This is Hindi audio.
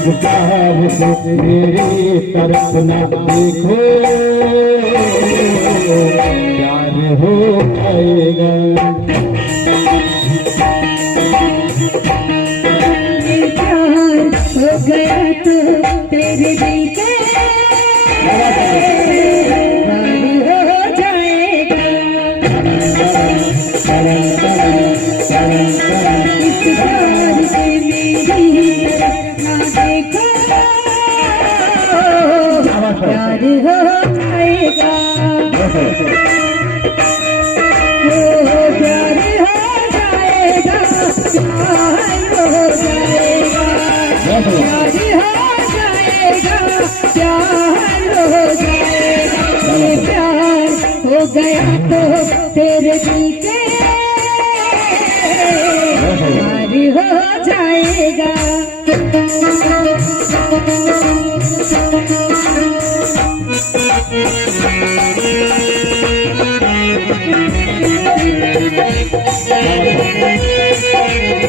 चुपचाप से मेरी तरफ ना देखो, प्यार हो जाएगा। हो गया तो तेरे दिल के हो जाएगा। इस प्यार से मेरी तरफ ना देखो, प्यार हो जाएगा। प्यार हो जाएगा, प्यार हो जाएगा, प्यार हो जाएगा, प्यार हो जाएगा। ये प्यार हो गया तो तेरे दिल के प्यार हो जाएगा।